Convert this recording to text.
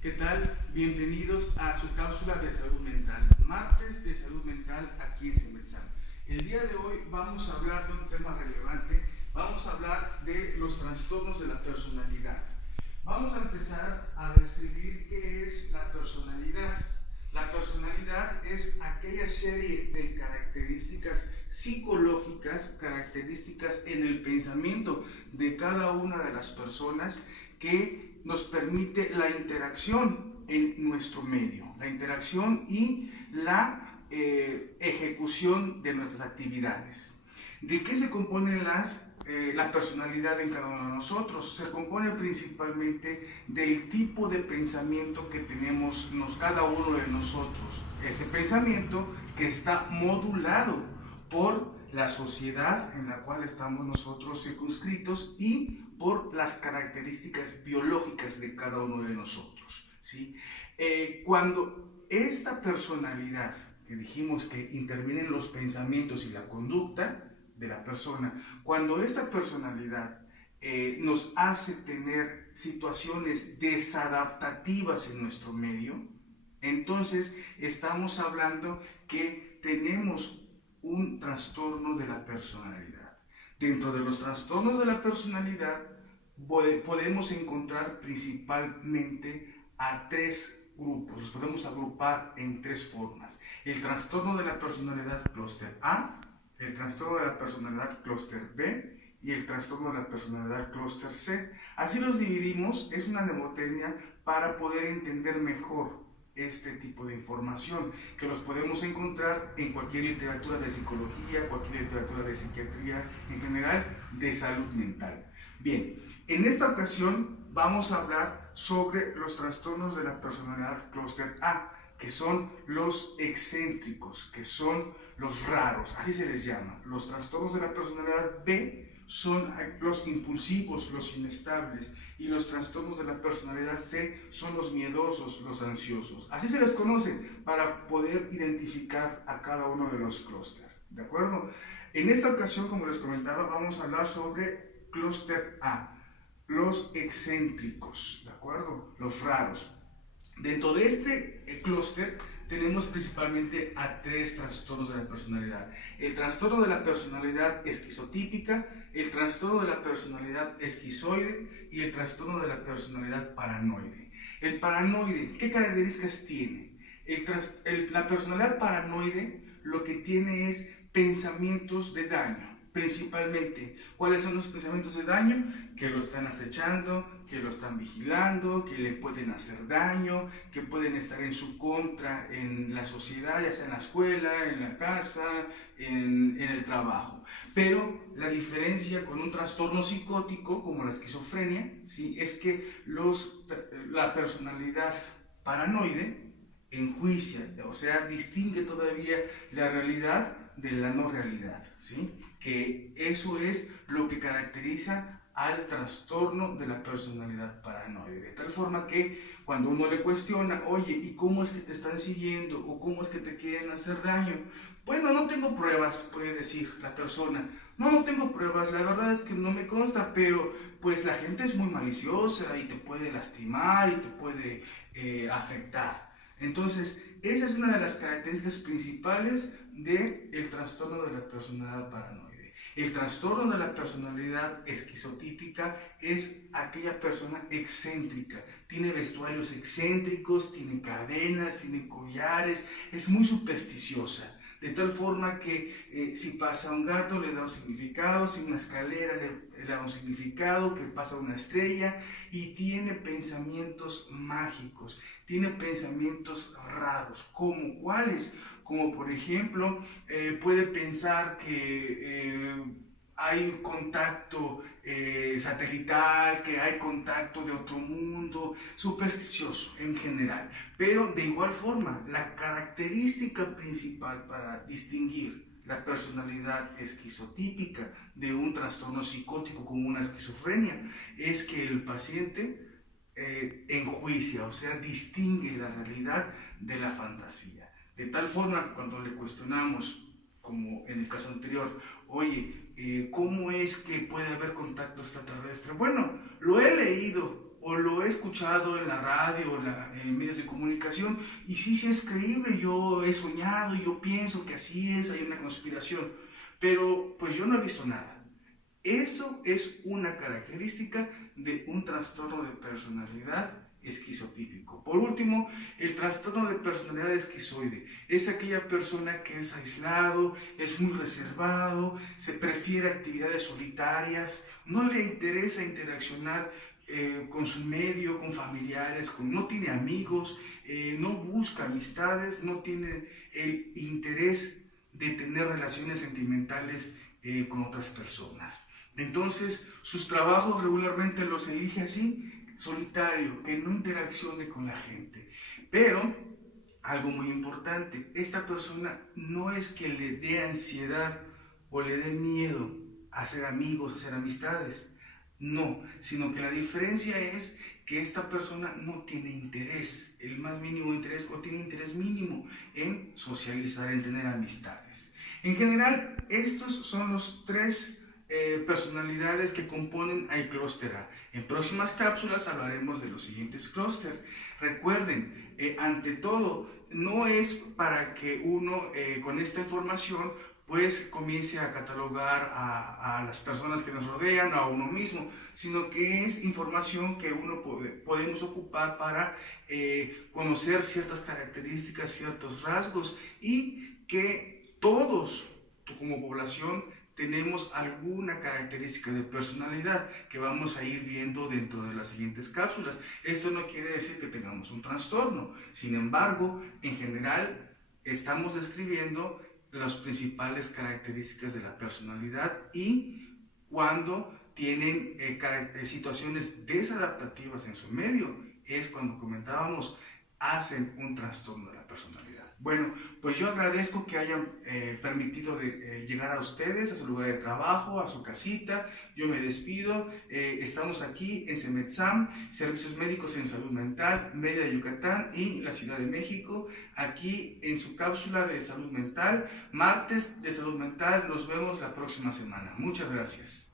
¿Qué tal? Bienvenidos a su cápsula de salud mental, martes de salud mental aquí en Semetzán. El día de hoy vamos a hablar de un tema relevante, vamos a hablar de los trastornos de la personalidad. Vamos a empezar a describir qué es la personalidad. La personalidad es aquella serie de características psicológicas, características en el pensamiento de cada una de las personas que nos permite la interacción en nuestro medio, la interacción y la ejecución de nuestras actividades. ¿De qué se compone la personalidad en cada uno de nosotros? Se compone principalmente del tipo de pensamiento que tenemos cada uno de nosotros. Ese pensamiento que está modulado por la sociedad en la cual estamos nosotros circunscritos y por las características biológicas de cada uno de nosotros, ¿sí? Cuando esta personalidad, que dijimos que intervienen los pensamientos y la conducta de la persona, cuando esta personalidad nos hace tener situaciones desadaptativas en nuestro medio, entonces estamos hablando que tenemos un trastorno de la personalidad. Dentro de los trastornos de la personalidad podemos encontrar principalmente a tres grupos, los podemos agrupar en tres formas. El trastorno de la personalidad clúster A, el trastorno de la personalidad clúster B y el trastorno de la personalidad clúster C. Así los dividimos, es una mnemotecnia para poder entender mejor este tipo de información, que los podemos encontrar en cualquier literatura de psicología, cualquier literatura de psiquiatría, en general de salud mental. Bien, en esta ocasión vamos a hablar sobre los trastornos de la personalidad clúster A, que son los excéntricos, que son los raros, así se les llama. Los trastornos de la personalidad B son los impulsivos, los inestables, y los trastornos de la personalidad C son los miedosos, los ansiosos. Así se les conoce para poder identificar a cada uno de los clústeres, ¿de acuerdo? En esta ocasión, como les comentaba, vamos a hablar sobre clúster A, los excéntricos, ¿de acuerdo? Los raros. Dentro de este clúster tenemos principalmente a tres trastornos de la personalidad. El trastorno de la personalidad esquizotípica, el trastorno de la personalidad esquizoide y el trastorno de la personalidad paranoide. El paranoide, ¿qué características tiene? La personalidad paranoide lo que tiene es pensamientos de daño. Principalmente, ¿cuáles son los pensamientos de daño? Que lo están acechando, que lo están vigilando, que le pueden hacer daño, que pueden estar en su contra en la sociedad, ya sea en la escuela, en la casa, en el trabajo. Pero la diferencia con un trastorno psicótico como la esquizofrenia, ¿sí?, es que la personalidad paranoide enjuicia, o sea, distingue todavía la realidad de la no realidad, ¿sí? Que eso es lo que caracteriza al trastorno de la personalidad paranoide, de tal forma que cuando uno le cuestiona, oye, ¿y cómo es que te están siguiendo? ¿O cómo es que te quieren hacer daño? Bueno, no tengo pruebas, puede decir la persona. No tengo pruebas, la verdad es que no me consta, pero pues la gente es muy maliciosa y te puede lastimar y te puede afectar. Entonces, esa es una de las características principales del trastorno de la personalidad paranoide. El trastorno de la personalidad esquizotípica es aquella persona excéntrica. Tiene vestuarios excéntricos, tiene cadenas, tiene collares, es muy supersticiosa. De tal forma que si pasa un gato le da un significado, si una escalera le da un significado, que pasa una estrella, y tiene pensamientos mágicos, tiene pensamientos raros. ¿Cómo cuáles? Como por ejemplo, puede pensar que hay contacto satelital, que hay contacto de otro mundo, supersticioso en general. Pero de igual forma, la característica principal para distinguir la personalidad esquizotípica de un trastorno psicótico como una esquizofrenia es que el paciente enjuicia, o sea, distingue la realidad de la fantasía. De tal forma que cuando le cuestionamos, como en el caso anterior, oye, ¿cómo es que puede haber contacto extraterrestre? Bueno, lo he leído o lo he escuchado en la radio, en medios de comunicación, y sí, sí es creíble, yo he soñado, yo pienso que así es, hay una conspiración, pero pues yo no he visto nada. Eso es una característica de un trastorno de personalidad esquizotípico. Por último, el trastorno de personalidad esquizoide es aquella persona que es aislado, es muy reservado, se prefiere actividades solitarias, no le interesa interaccionar con su medio, con familiares, no tiene amigos, no busca amistades, no tiene el interés de tener relaciones sentimentales con otras personas. Entonces, sus trabajos regularmente los elige así, solitario, que no interaccione con la gente. Pero, algo muy importante, esta persona no es que le dé ansiedad o le dé miedo a hacer amigos, a hacer amistades. No, sino que la diferencia es que esta persona no tiene interés, el más mínimo interés, o tiene interés mínimo en socializar, en tener amistades. En general, estos son los tres personalidades que componen a clúster A. En próximas cápsulas hablaremos de los siguientes clústeres. Recuerden, ante todo, no es para que uno con esta información pues comience a catalogar a las personas que nos rodean, a uno mismo, sino que es información que uno podemos ocupar para conocer ciertas características, ciertos rasgos, y que todos como población tenemos alguna característica de personalidad que vamos a ir viendo dentro de las siguientes cápsulas. Esto no quiere decir que tengamos un trastorno, sin embargo, en general estamos describiendo las principales características de la personalidad, y cuando tienen situaciones desadaptativas en su medio, es cuando comentábamos, hacen un trastorno de la personalidad. Bueno, pues yo agradezco que hayan permitido llegar a ustedes, a su lugar de trabajo, a su casita. Yo me despido. Estamos aquí en CEMETSAM, Servicios Médicos en Salud Mental, Mérida, Yucatán y la Ciudad de México, aquí en su cápsula de salud mental, martes de salud mental. Nos vemos la próxima semana. Muchas gracias.